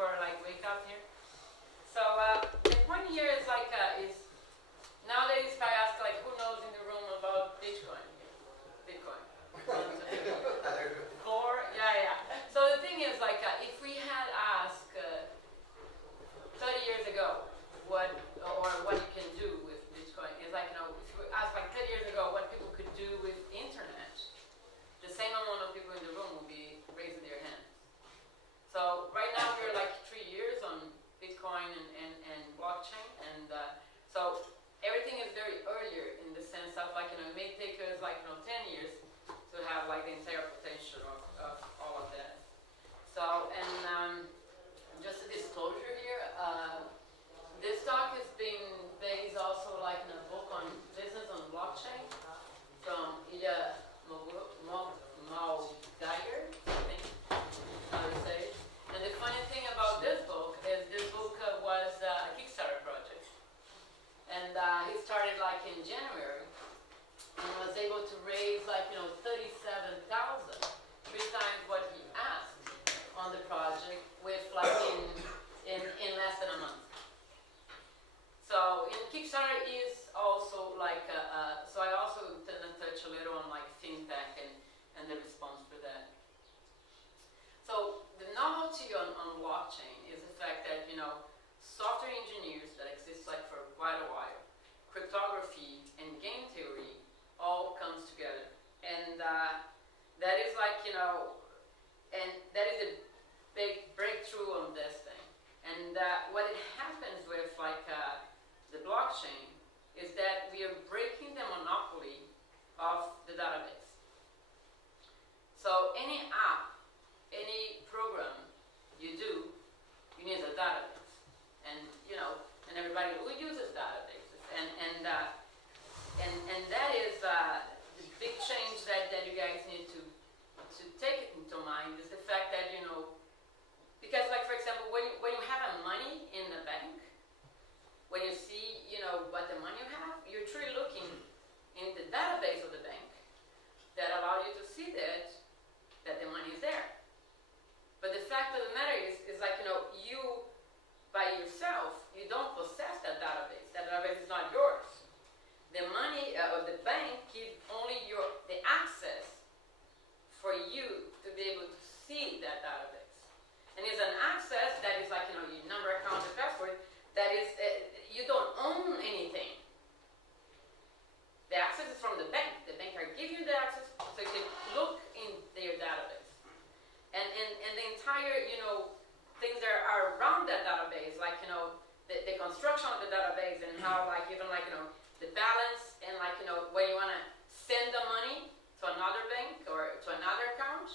people are like wake up here. So the point here is like is nowadays if I ask like who knows in the room about Bitcoin? Bitcoin. Four? Yeah. So the thing is like if we had asked 30 years ago what you can do with Bitcoin, is like, you know, if we asked like 30 years ago what people could do with internet, the same amount of people in the room will be raising their hands. So right now we're like 3 years on Bitcoin and blockchain, and so everything is very earlier in the sense of like, you know, it may take us like, you know, 10 years to have like the entire potential of all of that. So, and just a disclosure here, this talk is being based also like in a book on business on blockchain from Ilya Malgeier, I think, how to say it. And the funny thing about this book is this book was a Kickstarter project. And he started like in January and was able to raise like, you know, 37,000, 3 times what he asked on the project with like in less than a month. So in Kickstarter is also like, so I also tend to touch a little on like fintech and the response for that. So the novelty on blockchain is the fact that, you know, software engineers that exist like for quite a while, cryptography and game theory all comes together. And that is like, you know, and that is a big breakthrough on this thing. And what it happens with like the blockchain is that we are breaking the monopoly of the database. So any app, any program you do, you need a database. And you know, and everybody who uses databases. And that is the big change that you guys need to take into mind is the fact that, you know, because like for example, when you have money in the bank, when you see, you know, what the money you have, you're truly looking in the database of the bank that allow you to see that the money is there. But the fact of the matter is like, you know, you by yourself, you don't possess that database. That database is not yours. The money of the bank gives only the access for you to be able to see that database. And it's an access that is like, you know, your number, account, and password, that is, you don't own anything. The access is from the bank. The bank are giving you the access so you can look in their database. And the entire, you know, things that are around that database, like, you know, the construction of the database and how, like, even like, you know, the balance and like, you know, when you want to send the money to another bank or to another account,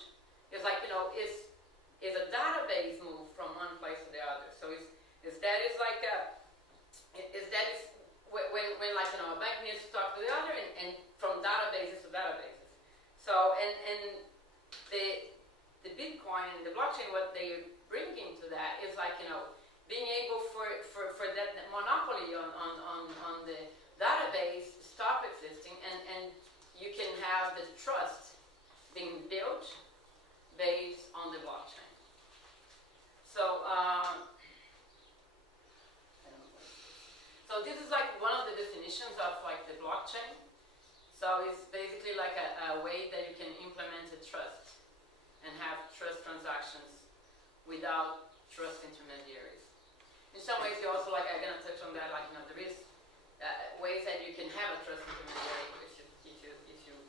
it's like, you know, is a database move from one place to the other. So when like, you know, a bank needs to talk to the other and from databases to databases. So and the Bitcoin and the blockchain, what they bring into that is like, you know, being able for that monopoly on the database stop existing, and you can have the trust being built based on the blockchain. So this is like one of the definitions of like the blockchain. So it's basically like a way that you can implement a trust and have trust transactions without trust intermediaries. In some ways, you also like, I'm gonna touch on that, like, you know, there is ways that you can have a trust intermediary if you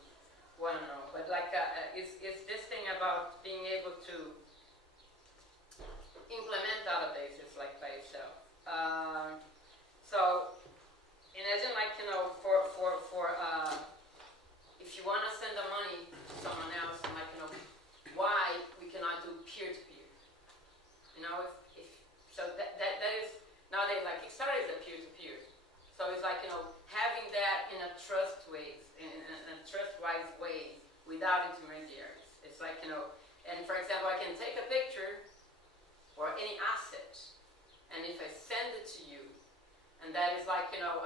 want to know. But like, it's this thing about being able to implement databases like by itself. So imagine like, you know, for if you want to send the money to someone else, and like, you know, why we cannot do peer-to-peer? You know, so that is nowadays like Kickstarter is a peer-to-peer. So it's like, you know, having that in a trust-wise way without intermediaries. It's like, you know, and for example, I can take a picture or any asset, and if I send it to you, and that is like, you know,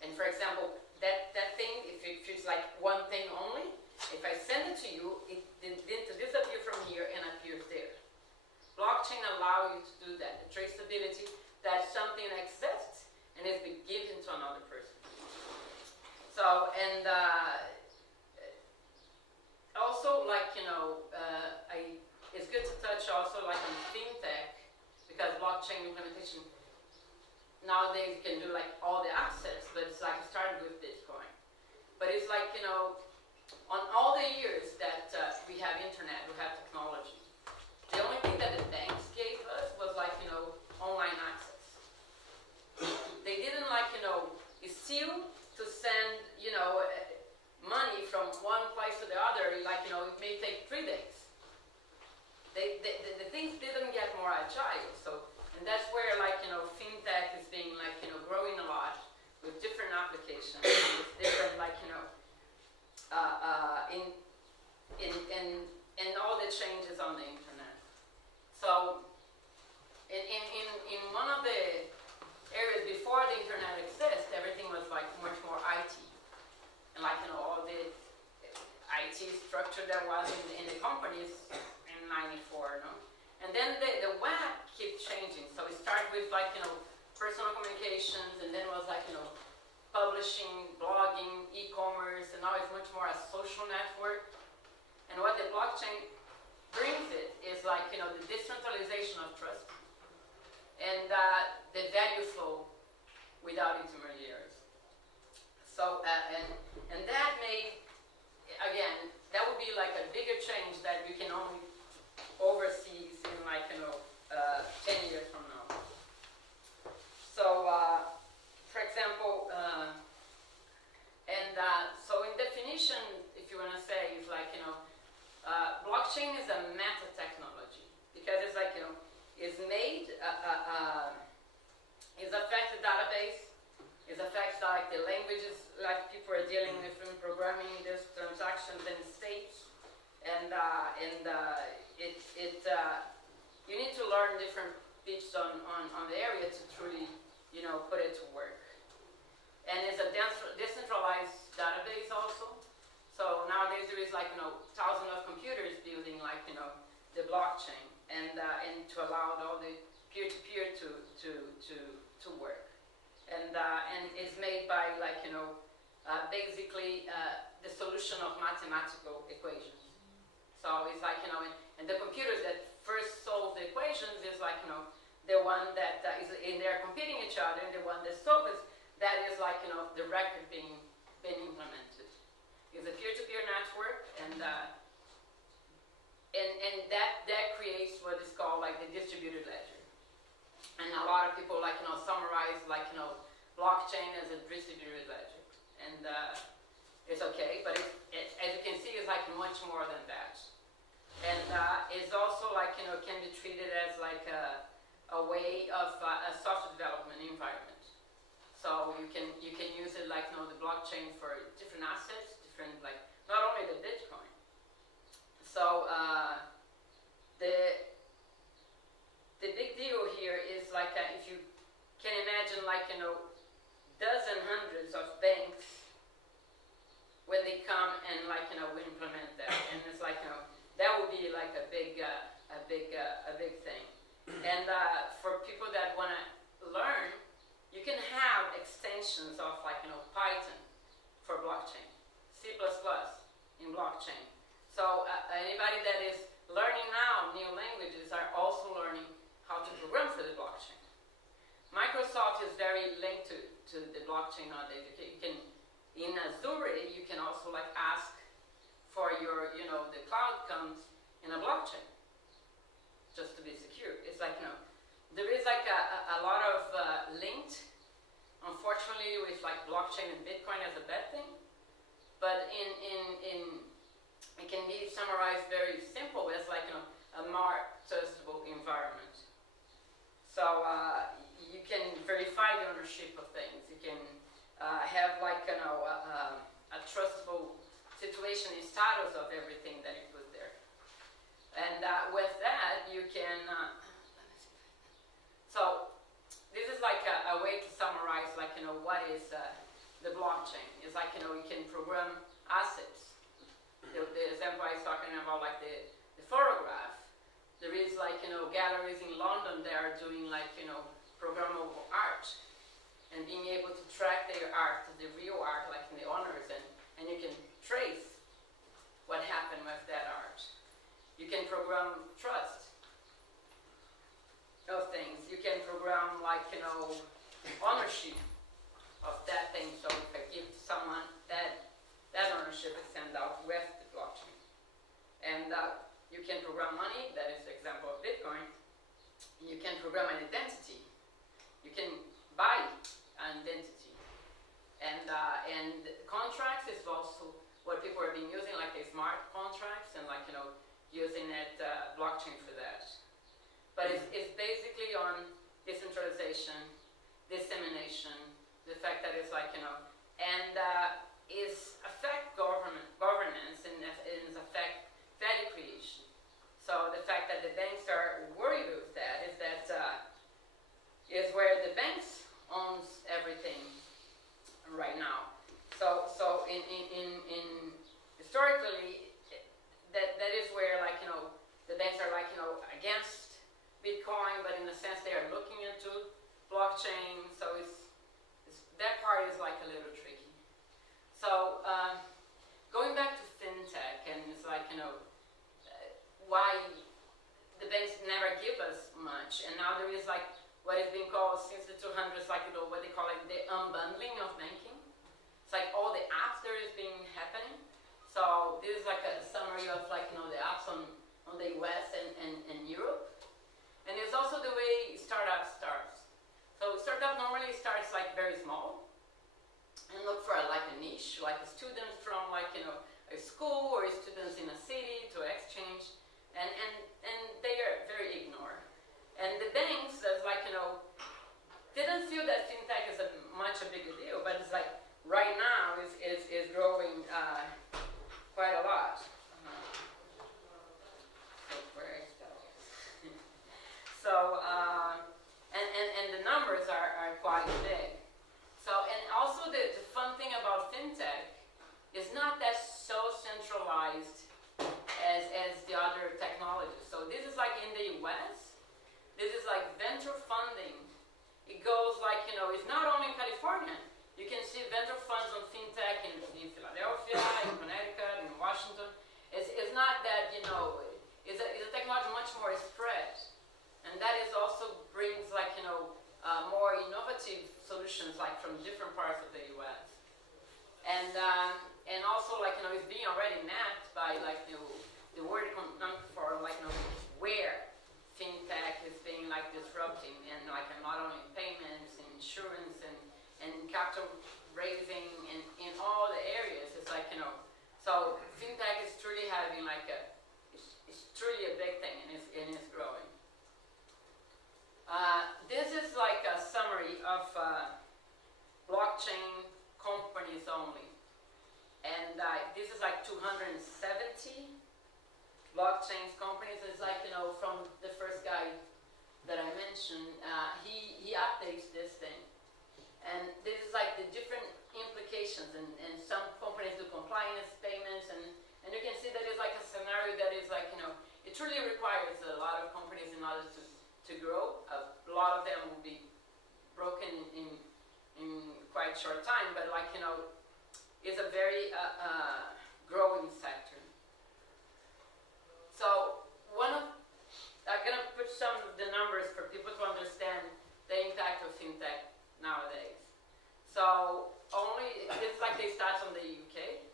and for example, that thing, if it's like one thing only, if I send it to you, it needs to disappear from here and appears there. Blockchain allows you also like, it's good to touch also like on fintech, because blockchain implementation nowadays can do like all the access, but it's like it started with Bitcoin. But it's like, on all the years that we have internet, we have technology, the only thing that the banks gave us was like, online access. They didn't like, steal to send, money from one place to the other, like, it may take 3 days. The things didn't get more agile, so, and that's where like, fintech is being like, growing a lot with different applications, with different like, in all the changes on the internet. So, in one of the areas before the internet exists, everything was like much more IT. And like, all the IT structure that was in the companies in 94, no? And then the web kept changing. So it started with like, personal communications, and then was like, publishing, blogging, e-commerce, and now it's much more a social network. And what the blockchain brings it is like, the decentralization of trust and the value flow without intermediaries. So, and that may, again, that would be like a bigger change that we can only oversee in like, 10 years from now. So, for example, so in definition, if you want to say, is like, blockchain is a meta technology, because it's like, it's made, it affects the database, it affects like the languages like people are dealing with in programming, these transactions and states, and you need to learn different bits on the area to truly, put it to work. And it's a decentralized database also. So nowadays there is like, thousands of computers building like, the blockchain, and to allow all the peer-to-peer to work. And it's made by like, basically the solution of mathematical equations. So it's like, and the computers that first solve the equations is like, the one that is in there competing each other, and the one that solves it, that is like, the record being implemented. It's a peer-to-peer network, and that creates what is called like the distributed ledger. And a lot of people like, summarize like, blockchain as a distributed ledger. And it's okay, but as you can see, it's like much more than that. And it's also like, can be treated as like a way of a software development environment. So you can use it like, the blockchain for different assets, different like, not only the Bitcoin. So the big deal here is like, if you can imagine like, dozen hundreds of banks when they come and like, we implement that, and it's like, that would be like a big thing. And for people that want to learn, you can have extensions of like, Python for blockchain, C++ in blockchain. So anybody that is learning now new languages are also learning how to program for the blockchain. Microsoft is very linked to the blockchain nowadays. You can, in Azure, you can also like ask for your, the cloud comes in a blockchain, just to be secure. It's like, there is like a lot of linked, unfortunately, with like blockchain and Bitcoin as a bad thing, but it can be summarized very simple as like, a more trustable environment. So you can verify the ownership of things. You can have like, a trustable situation and status of everything that you put there. And with that, you can, so this is like a way to summarize like, what is the blockchain. It's like, you can program assets. The example I was talking about, like the photograph. There is like, galleries in London that are doing like, programmable art, and being able to track their art, the real art, like the owners, and you can trace what happened with that art. can program trust of things. You can program, like, you know, ownership of that thing. So if I give to someone, that ownership is sent out with the blockchain. And you can program money. That is the example of Bitcoin. You can program an identity. You can buy an identity. And contracts is also what people have been using, like the smart contracts, and, like, you know, using that blockchain for that. But it's basically on decentralization, dissemination, the fact that it's, like, you know, and is affect governance and is affect value creation. So the fact that the banks are worried with that is where the banks owns everything right now. So in historically, that is where, like, you know, the banks are, like, you know, against Bitcoin, but in a sense they are looking into blockchain. So that part is, like, a little tricky. So going back to fintech, and it's like, you know, why the banks never give us much, and now there is, like, what is being called since the 200s, like, you know, what they call it the unbundling of banking. It's like all the after is being happening. So this is like a summary of, like, you know, the apps on the US and Europe. And it's also the way startup starts. So startup normally starts, like, very small and look for like a niche, like students from, like, you know, a school or students in a city to exchange, and they are very ignored. And the banks, that's, like, you know, didn't feel that fintech is much a bigger deal, but it's like right now is growing quite a lot. So and the numbers are quite big. So, and also the fun thing about fintech is not that so centralized as the other technologies. So this is like in the US, this is like venture funding. It goes, like, you know, it's not only in California. You can see venture funds on fintech in Philadelphia, in Connecticut, in Washington. It's not that, you know, it's a technology much more spread. And that is also brings, like, you know, more innovative solutions, like, from different parts of the US. And also, like, you know, it's being already mapped by, like, the World Economic Forum, like, you know, where fintech is being, like, disrupting, and, like, not only payments and insurance and capital raising and in all the areas. It's like, you know, so fintech is truly having, like, it's truly a big thing, and it's growing. This is like a summary of blockchain companies only. And this is like 270 blockchain companies. It's like, you know, from the first guy that I mentioned, he updates this thing. And this is like the different implications, and some companies do compliance payments, and you can see that it's like a scenario that is, like, you know, it truly requires a lot of companies in order to grow. A lot of them will be broken in quite short time, but, like, you know, it's a very growing sector. So I'm gonna put some of the numbers for people to understand the impact of fintech nowadays. So it's like they start on the UK.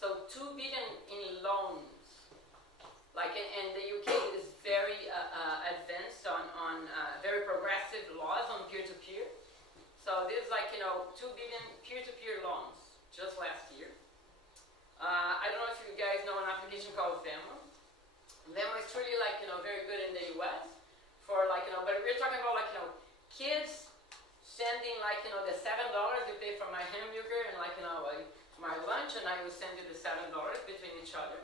So 2 billion in loans. Like, and the UK is very advanced on very progressive laws on peer-to-peer. So this is, like, you know, 2 billion peer-to-peer loans just last year. I don't know if you guys know an application called Venmo. Venmo is truly, like, you know, very good in the US for, like, you know, but we're talking about, like, you know, kids sending, like, you know, the $7 you pay for my hamburger and, like, you know, my lunch, and I will send you the $7 between each other.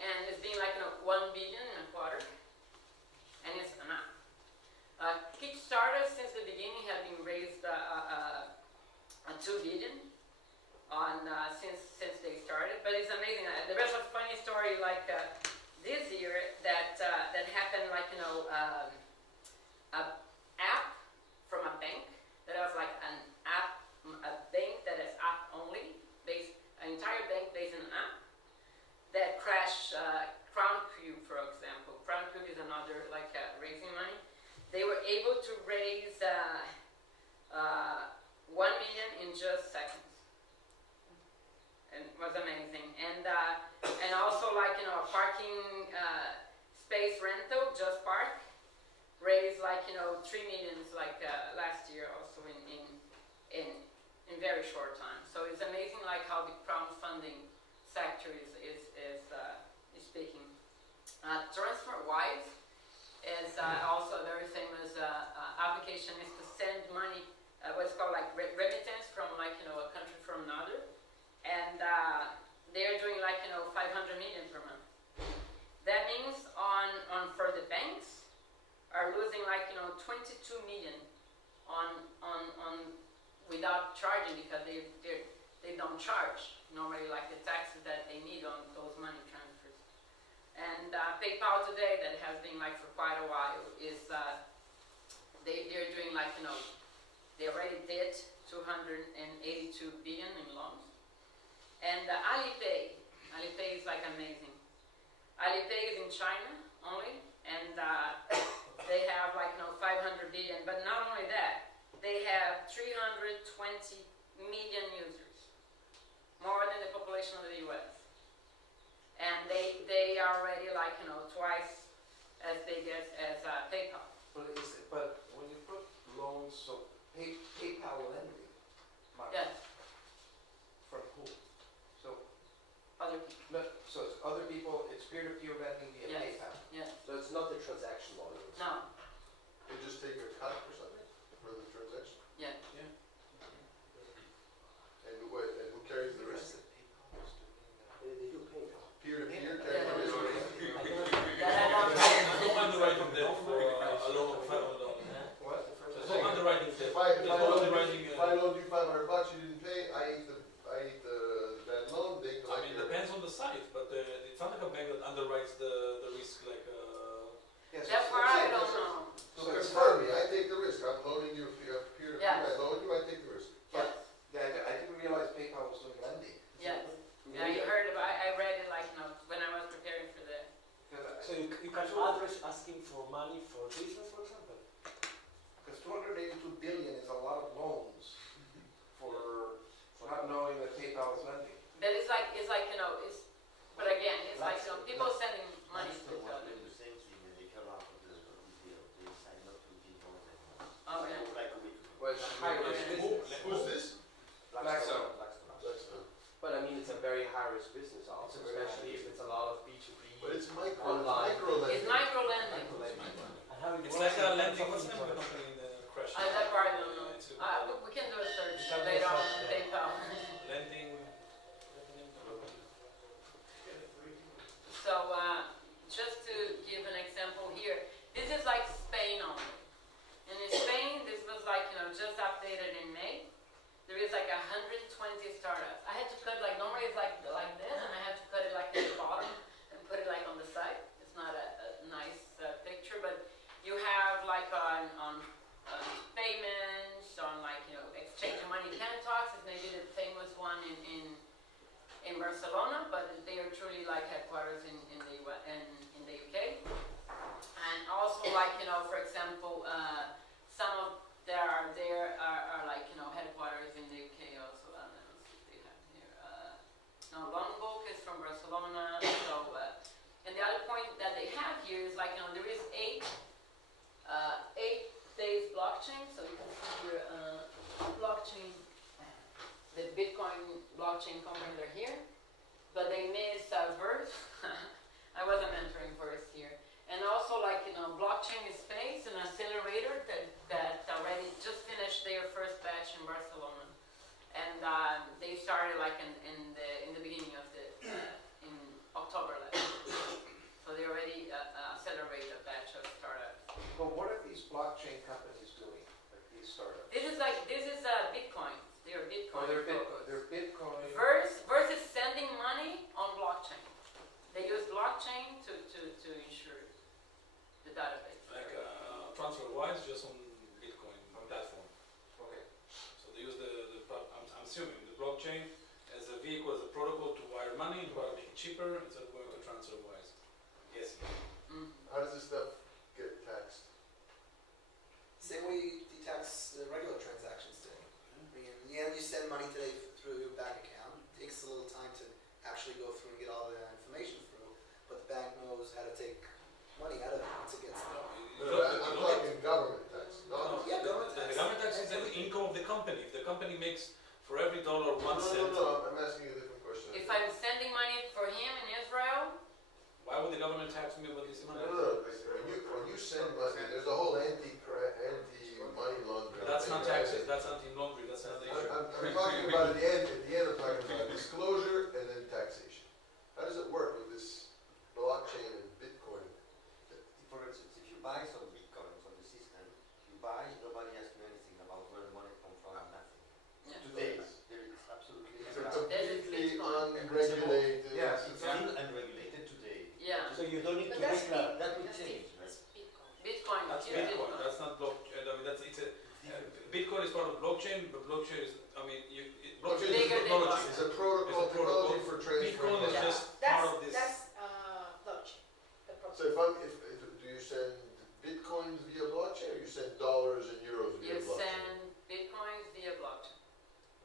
And it's been, like, you know, 1 billion in a quarter, and it's enough. Kickstarter since the beginning have been raised 2 billion on since they started, but it's amazing. There was a funny story, like, this year that happened, like, you know, a app from a bank that was like a bank that is app only, an entire bank based on an app that crashed Crown Cube, for example. Crown Cube is another like raising money. They were able to raise 1 million in just seconds, and it was amazing. And also like a parking space rental, Just Park, raised like 3 millions like last year also in very short time. So it's amazing like how the crowdfunding sector is speaking. TransferWise is also a very famous application, is to send money, what's called like remittance from like a country from another, and they're doing like 500 million per month. That means on for the banks are losing like 22 million on without charging, because they don't charge normally like the taxes that they need on those money transfers. And PayPal today, that has been like for quite a while, is they're doing like they already did 282 billion in loans. And Alipay is like amazing. Alipay is in China only, and they have like 500 billion. But not only that, they have 320 million users, more than the population of the U.S. And they are already like twice as big as PayPal. But when you put loans, so PayPal lending, Yes. from who? So Other people. no, so it's other people. It's peer-to-peer lending via Yes. PayPal. Yes. So it's not the transaction volumes. No. They just take a cut or something for the transaction? Yeah. And who carries the risk? They do PayPal. Peer-to-peer Yeah. carries the risk? No underwriting debt for a loan of $500. What? There's no underwriting debt. If There's no underwriting. I loaned you $500, you didn't pay, I ate the bad loan, they I collect mean, your. depends on the site, but it's not like a bank that underwrites the risk like. Yes. That's why I don't know. So confirm me, I take the risk, I'm loaning you peer-to-peer, Yes. I loan you, I take the risk. Yes. Yeah, I didn't realize PayPal was doing lending. Yes. Yeah, you heard about. I read it like when I was preparing for the. So you can address asking for money for business, for example? Because 282 billion is a lot of loans for not knowing that PayPal is lending. But it's like it's, but again, it's like people sending money to each other. The same thing when they come out with this deal, they decide not to give loans anymore. Oh yeah. Like a week ago. Well, it's a high risk business. Who's this? Blackstone. Blackstone. But I mean, it's a very high risk business also, It's a very especially if it's a lot of B2B. But it's micro Online. lending. It's micro lending. And how it It's works like a is lending. that What's the name of the someone company in the crash? That part I don't know. We can do a search later on PayPal. Lending. So just to give an example here, this is like Spain only. And in Spain, this was like just updated in May. There is like 120 startups. I had to cut like normally it's like this, and I had to cut it like at the bottom and put it like on the side. It's not a nice picture, but you have like on payments, on like exchanging money. Cantox is maybe the famous one in Barcelona, but they are truly like headquarters in the UK. And also like for example, some of there are like headquarters in the UK also. Let me see if they have here. No, Longbook is from Barcelona. So and the other point that they have here is like there is 8 days blockchain. So you can see here blockchain. The Bitcoin blockchain company, they're here, but they miss Verse. I wasn't mentoring Verse here. And also like, blockchain space, an accelerator that already just finished their first batch in Barcelona. And they started like in the beginning of in October last year. So they already accelerated a batch of startups. But what are these blockchain companies doing, like these startups? This is Bitcoin. They're Bitcoin. Oh, they're Bitcoin. Verse is sending money on blockchain. They use blockchain to ensure the database. Like TransferWise, just on Bitcoin platform. Okay. So they use I'm assuming the blockchain as a vehicle, as a protocol to wire money, to make it cheaper instead of going to TransferWise. money out of it. It's against the law. I'm talking government tax. No, Yeah, government The tax. government tax is the income of the company. If the company makes for every dollar 1 cent, I'm asking you a different question. If I'm sending money for him in Israel, why would the government tax me with this money? When you send money, there's a whole anti-money laundering. That's not thing, right? taxes. That's anti-laundering. That's not the issue. I'm talking about at the end, I'm talking about disclosure and then taxation. How does it work with this blockchain and Bitcoin? For instance, if you buy some bitcoins on the system, you buy, nobody asks you anything about where the money comes from, nothing. Yeah. Today, there is absolutely It's nothing. completely unregulated. Yes, It's still unregulated today. yeah, So you don't need But to that's declare. That will change, right? Bitcoin, That's you did Bitcoin. one. That's not blockchain. I mean, Bitcoin is part of blockchain, but blockchain is, blockchain is Bigger a than technology. It's a protocol, It's a protocol. technology for transferring Bitcoin is money. just part of this. That's blockchain. The So do you send Bitcoins via blockchain or you send dollars and euros via You blockchain? send Bitcoins via blockchain,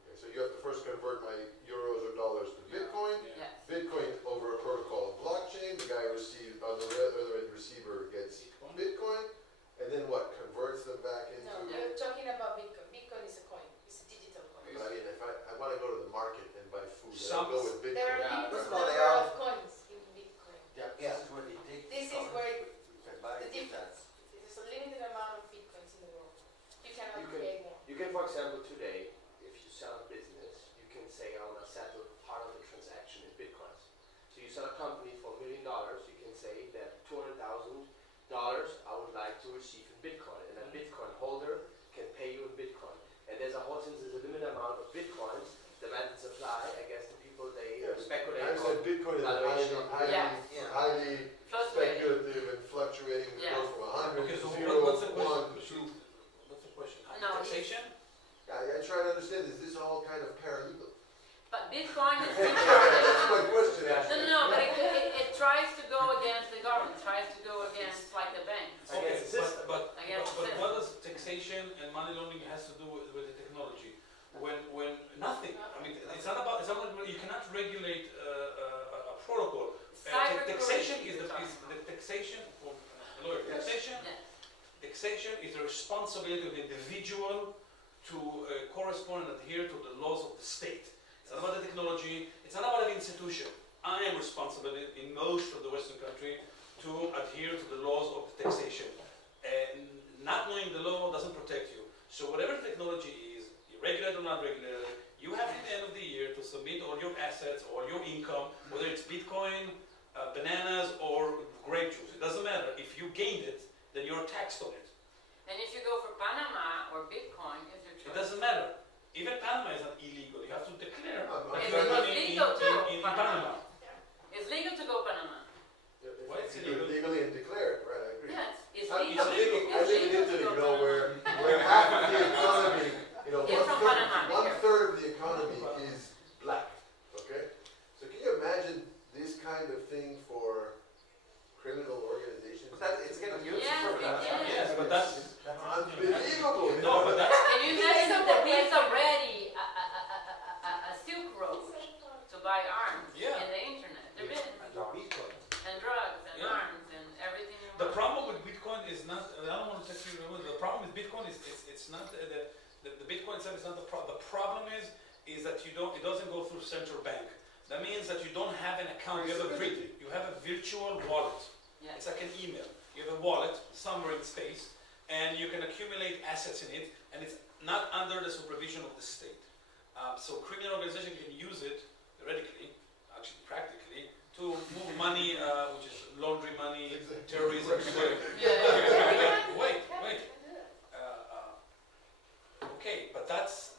Okay, so you have to first convert my euros or dollars to Bitcoin. Yeah. yes. Bitcoin over a protocol of blockchain, the guy receives, on the other end receiver gets Bitcoin, and then what, converts them back into? No, you're talking about Bitcoin. Bitcoin is a coin. It's a digital coin. But I mean, if I wanna go to the market and buy food, Some- I'll go with There are Bitcoin. limited No, they number are. of coins in Bitcoin. Yeah, Yeah. this is where they take. This is from. where You can buy the it with difference. There's a limited amount of Bitcoins in the world. You cannot You can- create more. You can, for example, today, if you sell a business, you can say, I want to settle part of the transaction in bitcoins. So you sell a company for $1 million, you can say that $200,000 I would like to receive in Bitcoin, and a Bitcoin holder can pay you in Bitcoin. And since there's a limited amount of Bitcoins, demand and supply, I guess the people, they Yeah, speculate I said on. Bitcoin is valuation. Yeah. highly Fluctuating. speculative and fluctuating, it Yeah. goes from 100 Okay, to so 0, what's the 1, question? 2. What's the question? No, Taxation? I try to understand, is this all kind of paralegal? But Bitcoin is That's my question, No, actually. no, no, but it tries to go against the government, tries to go against like the banks. Okay, Against the system. but Against the system. what does taxation and money laundering has to do with the technology? When nothing. I mean, it's not about you cannot regulate a protocol. Cyber Taxation is terrorism. the taxation for a lawyer. Yes. Taxation is the responsibility of the individual to correspond and adhere to the laws of the state. It's not about the technology. It's not about the institution. I am responsible in most of the Western country to adhere to the laws of the taxation. And not knowing the law doesn't protect you. So whatever technology is, regulated or not regulated, you have at the end of the year to submit all your assets, all your income, whether it's Bitcoin, bananas, or grape juice. It doesn't matter. If you gained it, then you're taxed on it. And if you go for Panama or Bitcoin, it's your It choice. doesn't matter. Even Panama is not illegal. You have to declare It's your money legal to go in Panama. Panama. It's legal to go Panama. Why it's If you do it illegal? legally and declared, right, I agree. Yes, it's I legal. I It's live in legal to Italy, go you know, Panama. where half of the economy, You're from Panama, be one careful. third of the economy is black, okay? So can you imagine this kind of thing for criminal organizations? But that, it's getting used Yes, for it that. is. Yes, but that's Unbelievable. you no, know? but that's Can you imagine that there's already a Silk Road to buy arms Yeah. in the internet? There is. Bitcoin. And drugs and Yeah. arms and everything you the want. problem with Bitcoin is not. I don't want to take you away. The problem with Bitcoin is it's not the Bitcoin itself is not the problem. The problem is that you don't. It doesn't go through central bank. That means that you don't have an account. You have a virtual wallet. Yes. It's like an email. You have a wallet somewhere in space, and you can accumulate assets in it, and it's not under the supervision of the state. So criminal organization can use it theoretically, actually practically, to move money, which is laundry money, terrorism. Wait. Okay, but that's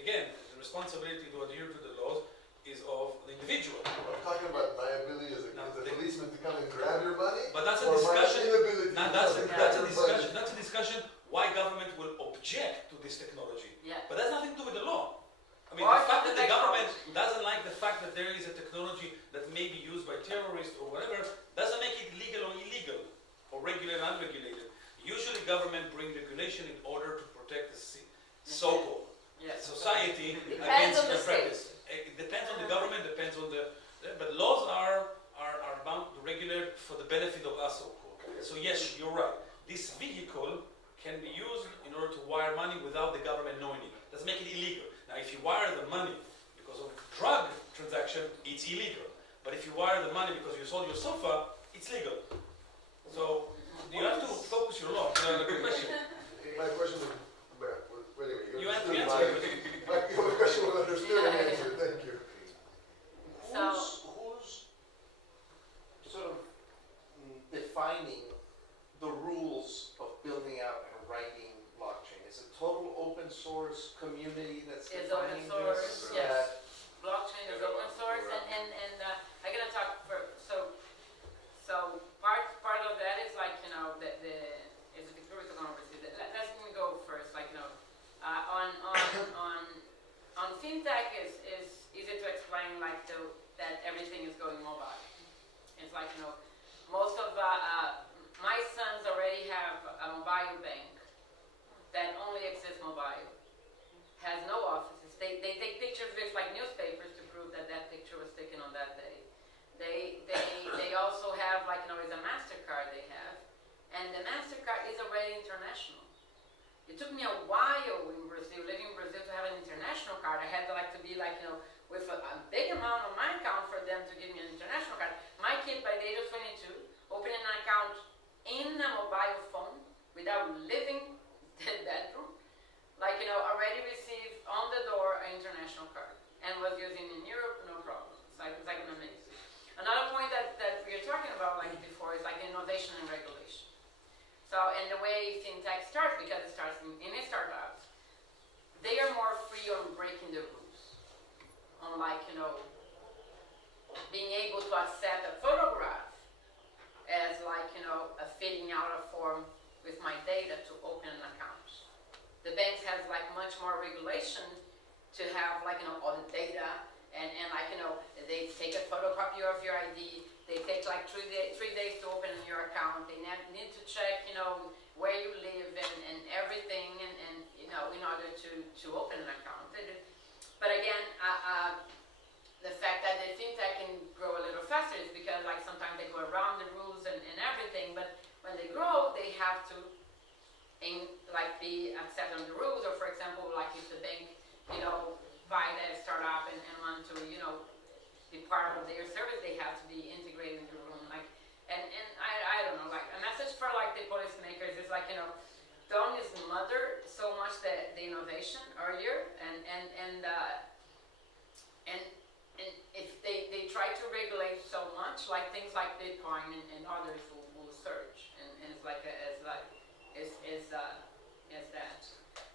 again the responsibility to adhere to the laws is of the individual. I'm talking about my ability as Now, a policeman to come and grab your money, But that's a or my discussion. inability Now to that's come a, and grab that's a your discussion. money. That's a discussion why government will object to this technology. Yeah. But that's nothing to do with the law. I mean, Or the fact that the the government doesn't like the fact that there is a technology that may be used by terrorists or whatever doesn't make it legal or illegal, or regulated or unregulated. Usually, government bring regulation in order to protect the so-called Yes. society Depends against on the the practice. It depends on the government. Depends on the. But laws are bound to regulate for the benefit of us, so So yes, you're right. This vehicle can be used in order to wire money without the government knowing it. Doesn't make it illegal. Now, if you wire the money because of drug transaction, it's illegal. But if you wire the money because you sold your sofa, it's legal. So you have to focus your law. Good question. My question was, wait a minute. You have to understood answer. my question was understood and answered. Thank you. Who's sort of defining the rules of building out and writing blockchain? Is it total open source community that's It's open defining source, this? yes. Blockchain is open source, and I'm gonna talk for, so part of that is like, you know, is the group of conversation. Let's go first, like, you know, on fintech is easy to explain, like, that everything is going mobile. It's like, you know, most of my sons already have a mobile bank that only exists mobile, has no offices. They take pictures with like newspapers to prove that that picture was taken on that day. They also have, like, you know, it's a MasterCard they have, and the MasterCard is already international. It took me a while in Brazil, living in Brazil, to have an international card. I had to, like, to be like, you know, with a big amount on my account for them to give me an international card. My kid, by the age of 22, opening an account in a mobile phone without leaving the bedroom, like, you know, already received on the door an international card and was using in Europe, no problem. It's like amazing. Another point that we were talking about, like before, is like innovation and regulation. So, and the way fintech starts, because it starts in a startup, they are more free on breaking the rules, on, like, you know, being able to accept a photograph as, like, you know, a filling out a form with my data to open an account. The banks has, like, much more regulation to have, like, you know, all the data, and like, you know, they take a photocopy of your ID, they take like 3 days to open your account, they need to check, you know, where you live and everything, and you know, in order to open an account. But again, the fact that the fintech can grow a little faster is because, like, sometimes they go around the rules and everything, but when they grow, they have to like be accepted on the rules, or for example, like if the bank, you know, buy that startup and want to, you know, be part of their service, they have to be integrated in the room. Like, and I don't know, like a message for like the policymakers is like, you know, don't smother so much the innovation earlier, and if they try to regulate so much, like things like Bitcoin and others will surge, and it's like is that.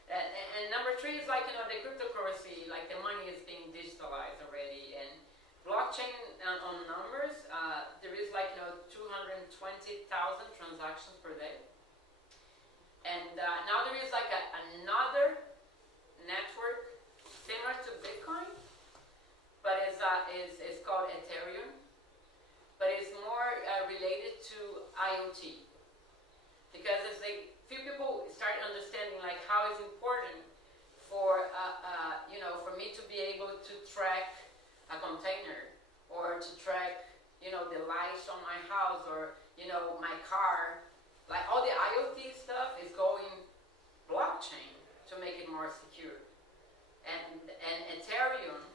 And number 3 is like, you know, the cryptocurrency, like the money is being digitalized already, and blockchain on numbers, there is like, you know, 220,000 transactions per day. And now there is like another network similar to Bitcoin, but it's called Ethereum, but it's more related to IoT. Because as few people start understanding like how it's important for you know, for me to be able to track a container, or to track, you know, the lights on my house, or, you know, my car, like all the IoT stuff is going blockchain to make it more secure. And Ethereum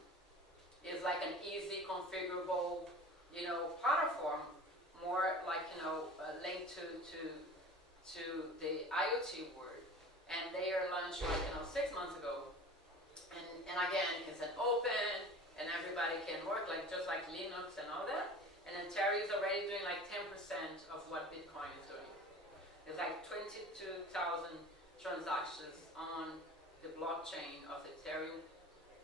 is like an easy configurable, you know, platform, more like, you know, linked to the IoT world, and they are launched like, you know, 6 months ago, and again, it's an open, and everybody can work, like just like Linux and all that, and Ethereum is already doing like 10% of what Bitcoin is doing. There's like 22,000 transactions on the blockchain of Ethereum.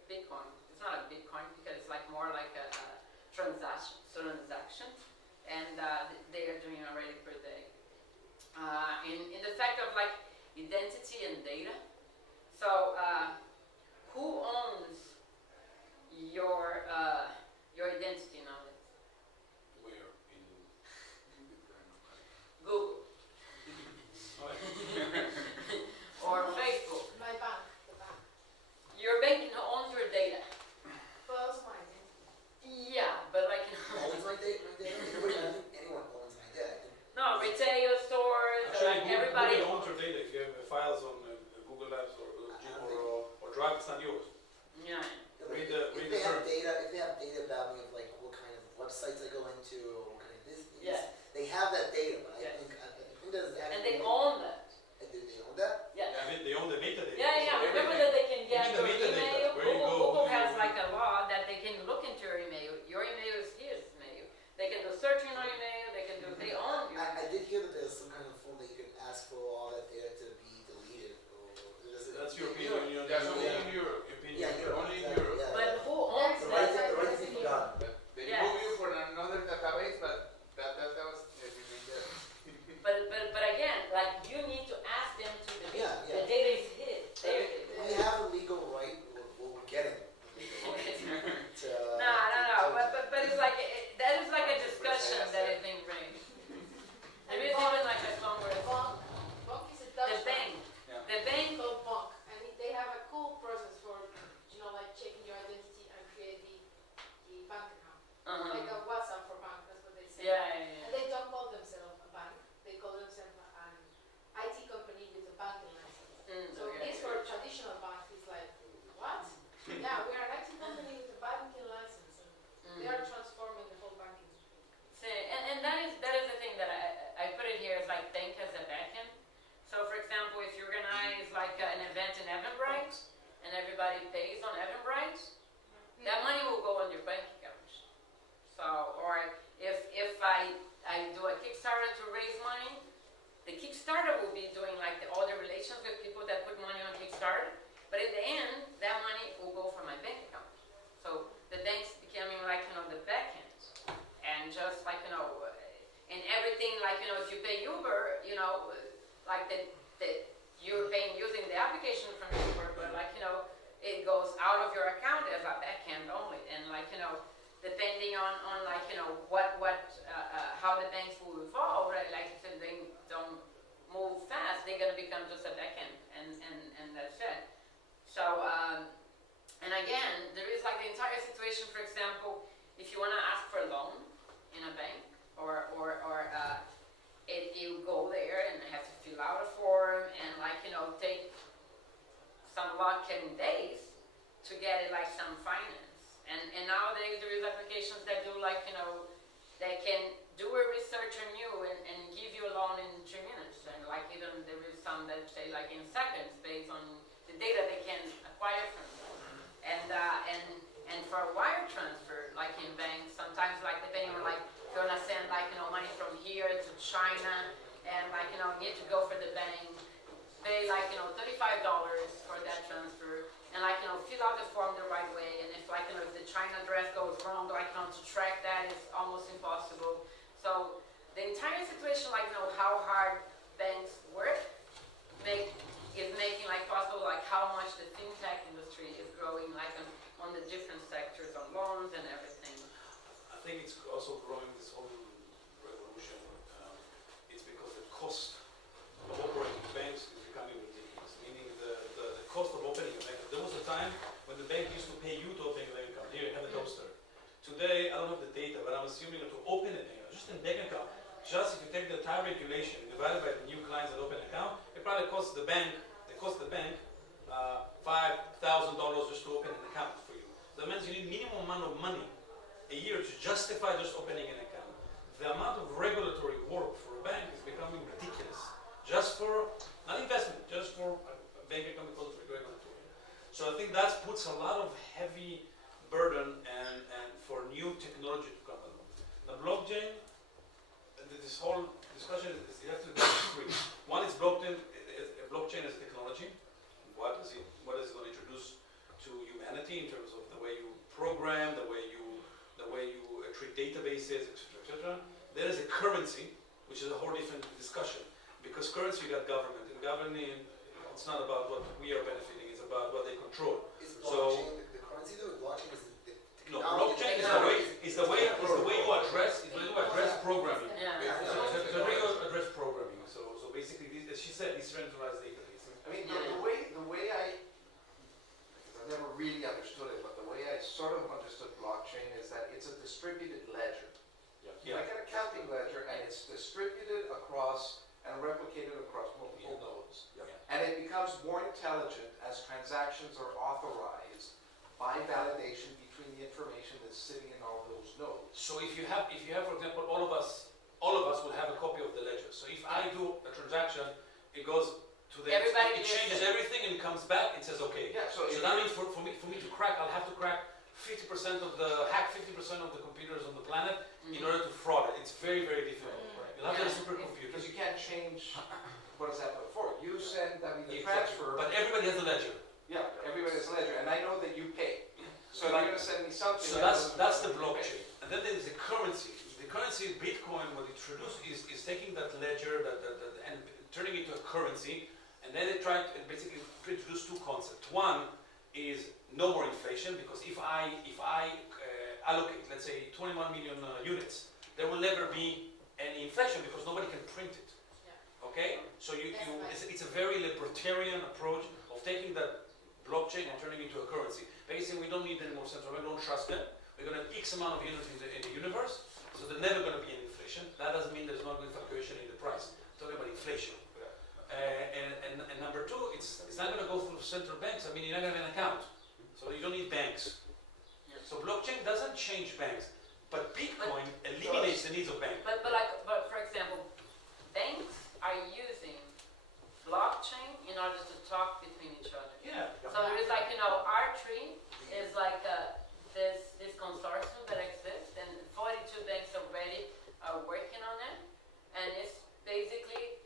Bitcoin, it's not a Bitcoin because it's like more like a transaction, and they are doing already per day. In the fact of like identity and data, so who owns your identity nowadays? Where in Google or Facebook. My bank, the bank. Your bank owns your data. Who else my identity? Yeah, but like, you know, Owns my data? I think anyone owns my data. no, retailers, to or what kind of business. Yeah. They have that data, but Yes. I think who does that? And they own that. And they own that? Yeah. I mean, they own the metadata. Yeah, yeah, So remember everything- that they can get Even the your metadata, email? where you go, Google you has know, like a law that they can look into your email. Your email is his mail. They can do searching on your email, they own your I did hear that there's some kind of form that you can ask for all that data to be deleted. Or does it, That's European Union. That's only Yeah. in Europe. Yeah, Europe. Only in exactly, Europe. yeah, But yeah. who owns The that? right to be forgotten. They Yes. move you for another database, but that was everything there. But again, like you need to ask them to delete. Yeah, yeah. The data is his. We have a legal right, or we're getting a legal right to. No. But it's like that is like a discussion that is being raised. There is even like a somewhere. Bank is a The Dutch bank. Yeah. The bank. called bank, and they have a cool process for, like checking your identity and create the bank account. Like a WhatsApp for bank, that's what they say. Yeah. And they don't call themselves a bank, they call themselves an IT company with a banking license. So this for a traditional bank is like, what? Yeah, we are an IT company with a banking license. And they are transforming the whole banking industry. See, and that is the thing that I put it here as like bank as a backend. So for example, if you organize like an event in Eventbrite and everybody pays on Eventbrite, that money will go on your bank account. So, or if I do a Kickstarter to raise money, the Kickstarter will be doing like all the relations with people that put money on Kickstarter, but in the end, that money will go from my bank account. So the bank's becoming like, the back end. And just like, in everything, like, if you pay Uber, like you're paying using the application from Uber, but like, it goes out of your account as a back end only. And like, depending on like, how the banks will evolve, right? Like you said, they don't move fast, they're gonna become just a back end and that's it. So, and again, there is like the entire situation, for example, if you wanna ask for a loan in a bank, if you go there and have to fill out a form and like, take some luck and days to get it like some finance. And nowadays there is applications that do like, they can do a research on you and give you a loan in 3 minutes. And like even there is some that say like in seconds based on the data they can acquire from you. And for a wire transfer, like in banks, sometimes like depending on like if you wanna send like money from here to China and like need to go for the bank, pay like $35 for that transfer and like fill out the form the right way, and if like if the China address goes wrong, like to track that is almost impossible. So the entire situation, like how hard banks work is making like possible like how much the fintech industry is growing like on the different sectors, on loans and everything. I think it's also growing, this whole revolution. It's because the cost of operating banks is becoming ridiculous. Meaning the cost of opening a bank. There was a time when the bank used to pay you to open a bank account. Here you have a toaster. Today I don't have the data, but I'm assuming that to open a bank account, just a bank account, just if you take the entire regulation divided by the new clients that open an account, it probably costs the bank $5,000 just to open an account for you. That means you need minimum amount of money a year to justify just opening an account. The amount of regulatory work for a bank is becoming ridiculous. Just for, not investment, just for a bank account because of regulatory. So I think that puts a lot of heavy burden and for new technology to come along. The blockchain, this whole discussion is you have to go three. One is blockchain as a technology. What is it going to introduce to humanity in terms of the way you program, the way you treat databases, etc. There is a currency, which is a whole different discussion. Because currency, you got government, and governing, it's not about what we are benefiting, it's about what they control. Is So- blockchain the currency though? Blockchain is the No, technology. blockchain is the way you address programming. Yeah. It's the way you address programming. So basically, as she said, decentralized database. I mean, the way because I've never really understood it, but the way I sort of understood blockchain is that it's a distributed ledger. Yeah. Like an accounting ledger, and it's distributed across and replicated across multiple nodes. Yeah. And it becomes more intelligent as transactions are authorized by validation between the information that's sitting in all those nodes. So if you have, for example, all of us will have a copy of the ledger. So if I do a transaction, it goes to the, Everybody it changes everything and comes back and says, okay. Yeah, so So that means for me to crack, I'll have to crack 50% of the, hack 50% of the computers on the planet in order to fraud it. It's very, very difficult. You'll have to have supercomputers. Because you can't change what has happened before. You send, I mean, the Exactly. transfer. But everybody has a ledger. Yeah, everybody has a ledger, and I know that you pay. So if you're gonna send me something. So that's the blockchain. And then there is the currency. The currency, Bitcoin, what it introduced is taking that ledger and turning it into a currency. And then they tried to basically introduce two concepts. One is no more inflation, because if I allocate, let's say, 21 million units, there will never be any inflation because nobody can print it. Okay? So it's a very libertarian approach of taking that blockchain and turning it into a currency. Basically, we don't need any more central bank, we don't trust them. We're going to have X amount of units in the universe, so there's never going to be any inflation. That doesn't mean there's not going to be fluctuation in the price. I'm talking about inflation. And number two, it's not going to go through central banks. I mean, you're not going to have an account. So you don't need banks. So blockchain doesn't change banks, but Bitcoin eliminates the needs of banks. But for example, banks are using blockchain in order to talk between each other. Yeah. So there is like, R3 is like this consortium that exists, and 42 banks already are working on it, and it's basically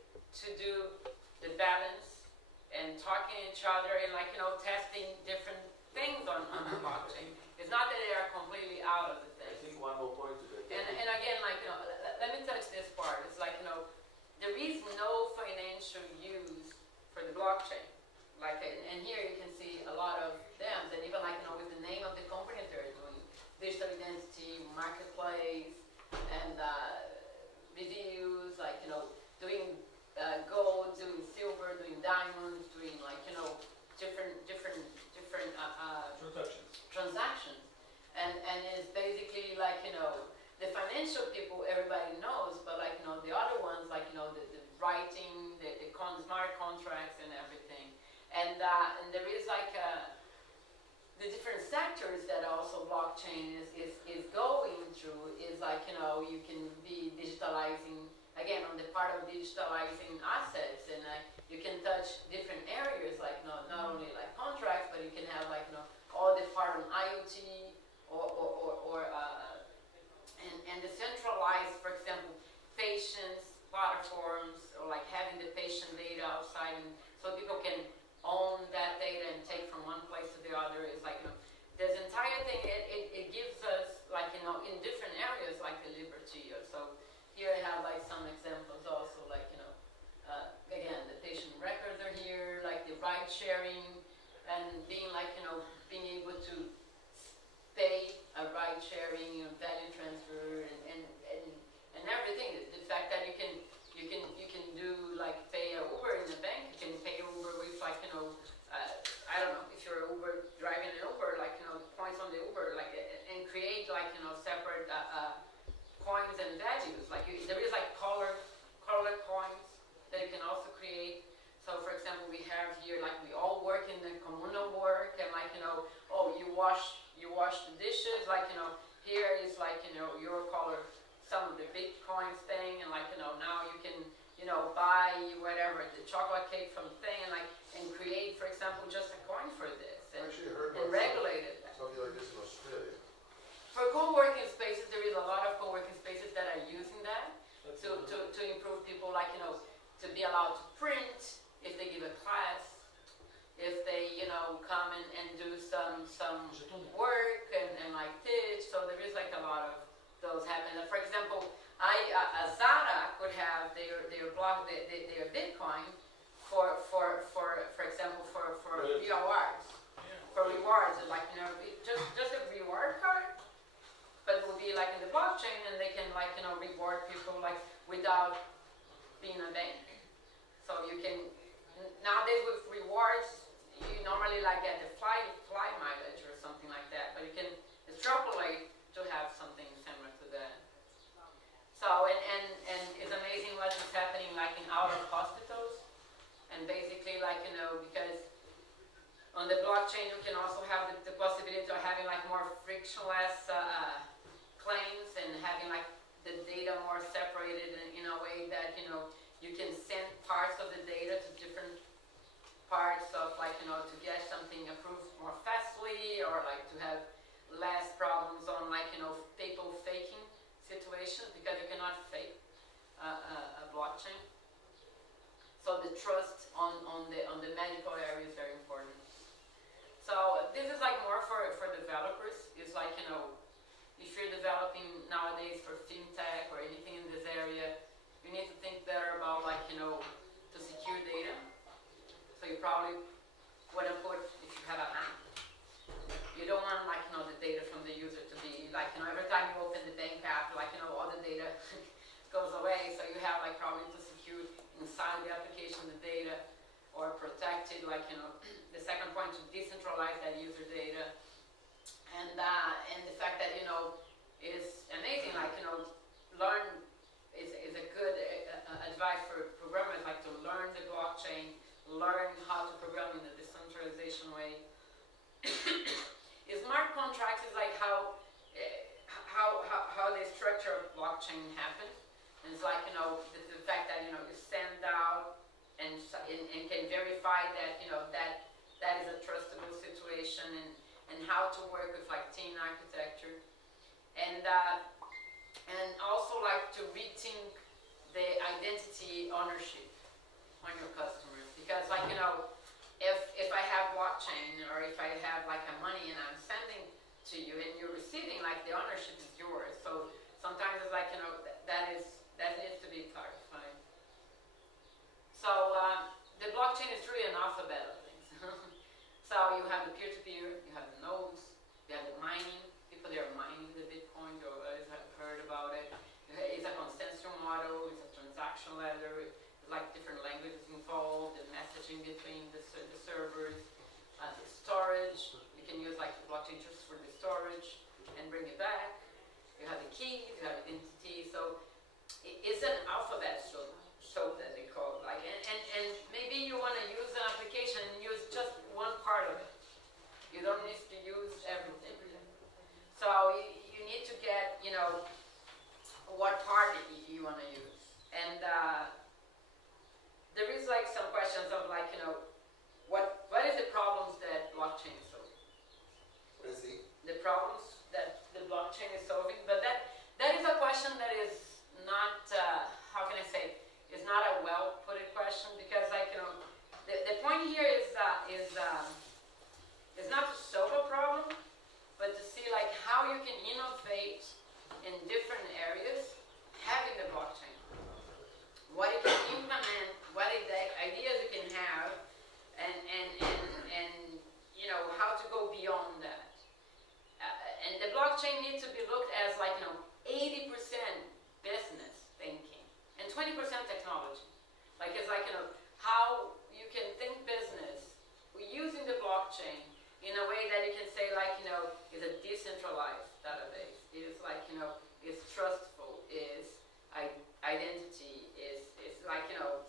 to do the balance and talking to each other and testing different things on the blockchain. It's not that they are completely out of the I thing. think one more point to the And again, let me touch this part. It's like, there is no financial use for the blockchain. And here you can see a lot of them, and even with the name of the companies they're doing, digital identity, marketplace, and videos, doing gold, doing silver, doing diamonds, doing different transactions. And it's basically the financial people everybody knows, but the other ones, the writing, the smart contracts and everything. And there is the different sectors that also blockchain is going through is you can be digitalizing, again, on the part of digitalizing assets, and you can touch different areas, not only contracts, but you can have all the part on IoT and the centralized, for example, patients platforms, or having the patient data outside, and so people can own that data and take from one place to the other. Is this entire thing, it gives us in different areas the liberty. So here I have some examples also, again, the patient records are here, the ride sharing, and being being able to pay a ride sharing, value transfer, and everything. The fact that you can do pay a Uber in the bank, you can pay Uber with I don't know, if you're Uber driving an Uber, points on the Uber, and create separate coins and values. There is color coins that you can also create. So for example, we have here we all work in the communal work, and you wash the dishes, here is your color, some of the Bitcoins thing, and now you can buy whatever, the chocolate cake from the thing, and create, for example, just a coin for this, and regulate it. Something like this in Australia. For co-working spaces, there is a lot of co-working spaces that are using that to improve people, to be allowed to print if they give a class, if they come and do some work and teach. So there is a lot of those happening. For example, Zara could have their Bitcoin for example for rewards, just a reward card, but it will be in the blockchain, and they can reward people without being a bank. So you can nowadays with rewards, you normally get the fly mileage or something like that, but you can extrapolate to have something similar to that. So and it's amazing what is happening in our hospitals, and basically because on the blockchain blockchain, you can also have the possibility of having like more frictionless claims and having like the data more separated in a way that, you know, you can send parts of the data to different parts of, like, you know, to get something approved more fastly, or like to have less problems on, like, you know, people faking situations, because you cannot fake a blockchain. So the trust on the medical area is very important. So this is like more for developers. It's like, you know, if you're developing nowadays for fintech or anything in this area, you need to think better about, like, you know, to secure data. So you probably want to put, if you have an app, you don't want, like, you know, the data from the user to be like, you know, every time you open the bank app, like, you know, all the data goes away. So you have like probably to secure inside the application the data, or protect it, like, you know, the second point, to decentralize that user data. And the fact that, you know, is amazing, like, you know, learn is a good advice for programmers, like to learn the blockchain, learn how to program in a decentralization way. Smart contracts is like how the structure of blockchain happens. And it's like, you know, the fact that, you know, you send out and can verify that, you know, that is a trustable situation, and how to work with like team architecture, and also like to rethink the identity ownership on your customers, because, like, you know, if I have blockchain, or if I have like a money and I'm sending to you and you're receiving, like, the ownership is yours. So sometimes it's like, you know, that needs to be clarified. So the blockchain is really an alphabet of things. So you have the peer-to-peer, you have the nodes, you have the mining. People that are mining the Bitcoin, or others have heard about it. It's a consensus model, it's a transaction ladder, it's like different languages involved, the messaging between the servers, the storage. You can use like the blockchain just for the storage and bring it back. You have the keys, you have identity. So it's an alphabet soup that they call it. Like, and maybe you want to use an application and use just one part of it. You don't need to use everything. So you need to get, you know, what part you want to use. And there is like some questions of, like, you know, what is the problems that blockchain is solving? What is the problems that the blockchain is solving? But that is a question that is not, how can I say, is not a well-put question, because, like, you know, the point here is not to solve a problem, but to see, like, how you can innovate in different areas having the blockchain. What you can implement, what ideas you can have, and you know, how to go beyond that. And the blockchain needs to be looked as, like, you know, 80% business thinking and 20% technology. Like, it's like, you know, how you can think business using the blockchain in a way that you can say, like, you know, is a decentralized database, is, like, you know, is trustful, is identity, is like, you know,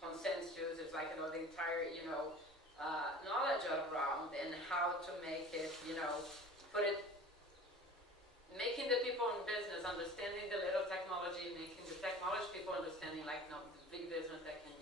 consensus, is like, you know, the entire, you know, knowledge around, and how to make it, you know, making the people in business understanding the little technology, making the technology people understanding, like, you know, the big business that can